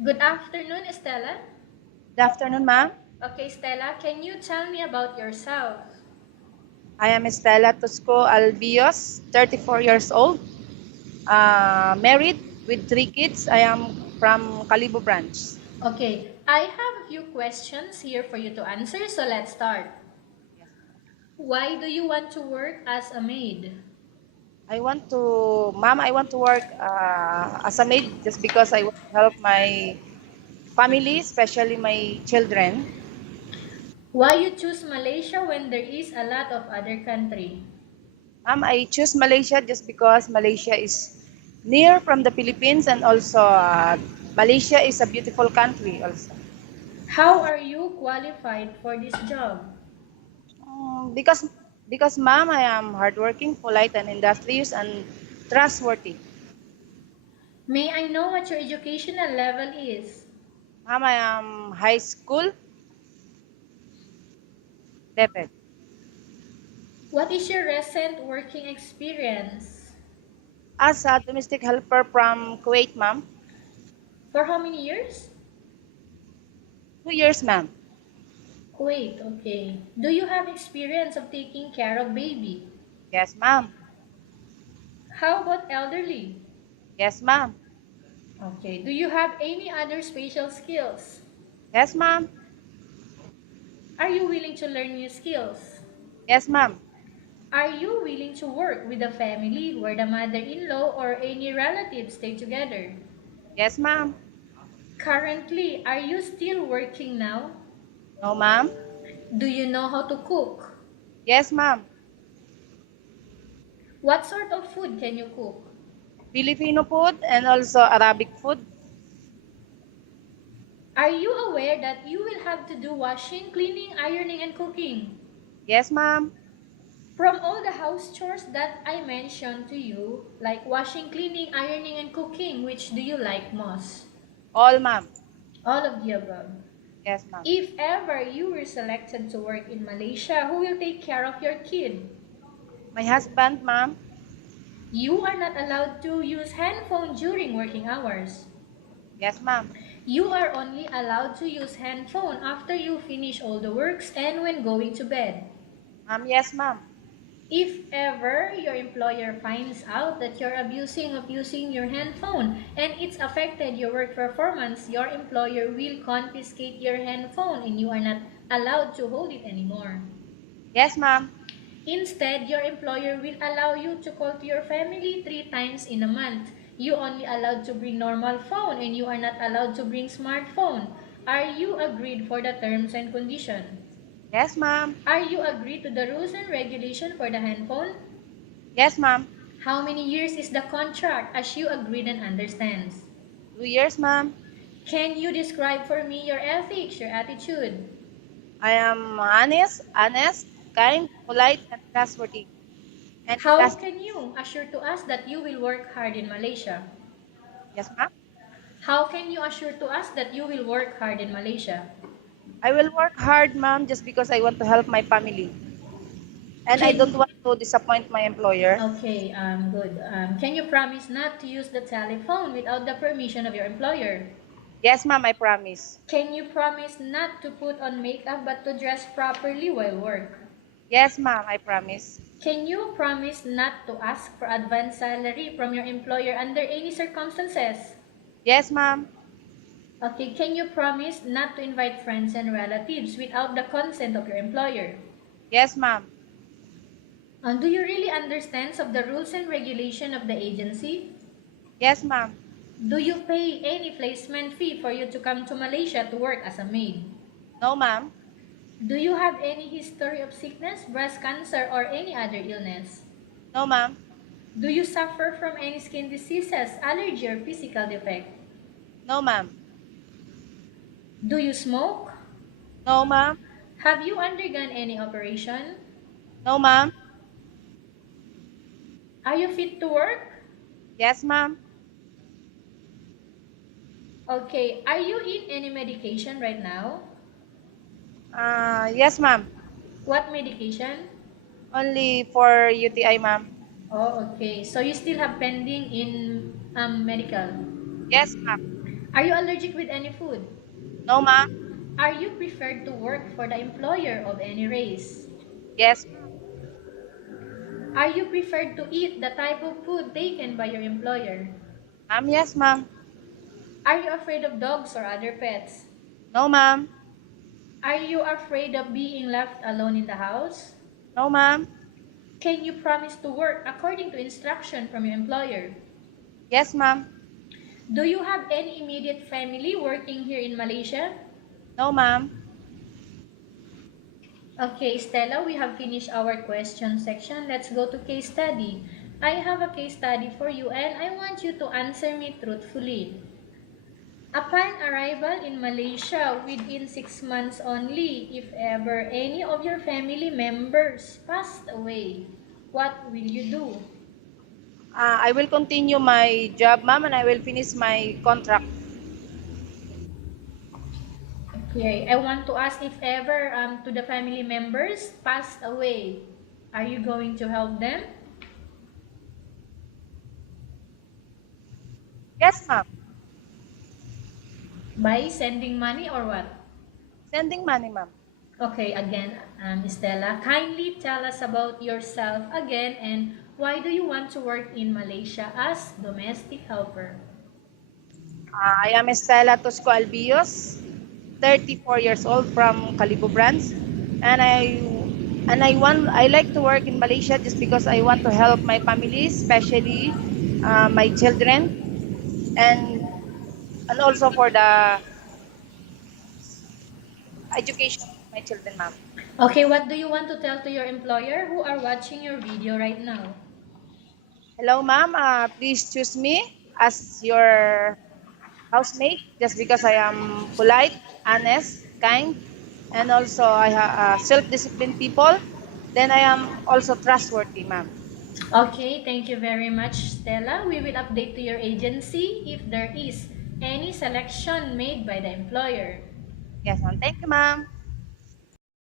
Good afternoon, Estela. Good afternoon, ma'am. Okay, Stella, can you tell me about yourself? I am Estela Tusco Albios, 34 years old, married with three kids. I am from Calibo branch. Okay, I have a few questions here for you to answer, so let's start. Yes. Why do you want to work as a maid? I want to work as a maid just because I want to help my family, especially my children. Why you choose Malaysia when there is a lot of other country? Ma'am, I choose Malaysia just because Malaysia is near from the Philippines and also Malaysia is a beautiful country also. How are you qualified for this job? Mm, because ma'am, I am hardworking, polite, and industrious and trustworthy. May I know what your educational level is? Ma'am, I am high school level. What is your recent working experience? As a domestic helper from Kuwait, ma'am. For how many years? 2 years, ma'am. Wait, okay. Do you have experience of taking care of baby? Yes, ma'am. How about elderly? Yes, ma'am. Okay. Do you have any other spatial skills? Yes, ma'am. Are you willing to learn new skills? Yes, ma'am. Are you willing to work with a family where the mother-in-law or any relatives stay together? Yes, ma'am. Currently, are you still working now? No, ma'am. Do you know how to cook? Yes, ma'am. What sort of food can you cook? Filipino food and also Arabic food. Are you aware that you will have to do washing, cleaning, ironing, and cooking? Yes, ma'am. From all the house chores that I mentioned to you, like washing, cleaning, ironing, and cooking, which do you like most? All, ma'am. All of the above. Yes, ma'am. If ever you were selected to work in Malaysia, who will take care of your kid? My husband, ma'am. You are not allowed to use handphone during working hours. Yes, ma'am. You are only allowed to use handphone after you finish all the works and when going to bed. Ma'am, yes, ma'am. If ever your employer finds out that you're abusing of using your handphone and it's affected your work performance, your employer will confiscate your handphone and you are not allowed to hold it anymore. Yes, ma'am. Instead, your employer will allow you to call to your family 3 times in a month. You only allowed to bring normal phone and you are not allowed to bring smartphone. Are you agreed for the terms and condition? Yes, ma'am. Are you agreed to the rules and regulation for the handphone? Yes, ma'am. How many years is the contract as you agreed and understands? 2 years, ma'am. Can you describe for me your ethics, your attitude? I am honest, kind, polite, and trustworthy. And How industry. can you assure to us that you will work hard in Malaysia? Yes, ma'am. How can you assure to us that you will work hard in Malaysia? I will work hard, ma'am, just because I want to help my family. And I don't Can want to disappoint my employer. Okay, good. Can you promise not to use the telephone without the permission of your employer? Yes, ma'am, I promise. Can you promise not to put on makeup but to dress properly while work? Yes, ma'am, I promise. Can you promise not to ask for advance salary from your employer under any circumstances? Yes, ma'am. Okay, can you promise not to invite friends and relatives without the consent of your employer? Yes, ma'am. Do you really understand of the rules and regulation of the agency? Yes, ma'am. Do you pay any placement fee for you to come to Malaysia to work as a maid? No, ma'am. Do you have any history of sickness, breast cancer, or any other illness? No, ma'am. Do you suffer from any skin diseases, allergy, or physical defect? No, ma'am. Do you smoke? No, ma'am. Have you undergone any operation? No, ma'am. Are you fit to work? Yes, ma'am. Okay, are you in any medication right now? Yes, ma'am. What medication? Only for UTI, ma'am. Oh, okay. So you still have pending in medical. Yes, ma'am. Are you allergic with any food? No, ma'am. Are you preferred to work for the employer of any race? Yes, Are you preferred to eat the type of food taken by your employer? ma'am. Yes, ma'am. Are you afraid of dogs or other pets? No, ma'am. Are you afraid of being left alone in the house? No, ma'am. Can you promise to work according to instruction from your employer? Yes, ma'am. Do you have any immediate family working here in Malaysia? No, ma'am. Okay, Stella, we have finished our question section. Let's go to case study. I have a case study for you and I want you to answer me truthfully. Upon arrival in Malaysia within 6 months only, if ever any of your family members passed away, what will you do? I will continue my job, ma'am, and I will finish my contract. Okay, I want to ask if ever to the family members passed away, are you going to help them Yes, ma'am. by sending money or what? Sending money, ma'am. Okay, again, Estela, kindly tell us about yourself again and why do you want to work in Malaysia as domestic helper? I am Estela Tosco Albios, 34 years old from Calibo branch, and I like to work in Malaysia just because I want to help my family, especially my children, and and also for the education of my children, ma'am. Okay, what do you want to tell to your employer who are watching your video right now? Hello, ma'am. Please choose me as your housemate just because I am polite, honest, kind, and also I have self-disciplined people. Then I am also trustworthy, ma'am. Okay, thank you very much, Stella. We will update to your agency if there is any selection made by the employer. Yes, ma'am. Thank you, ma'am.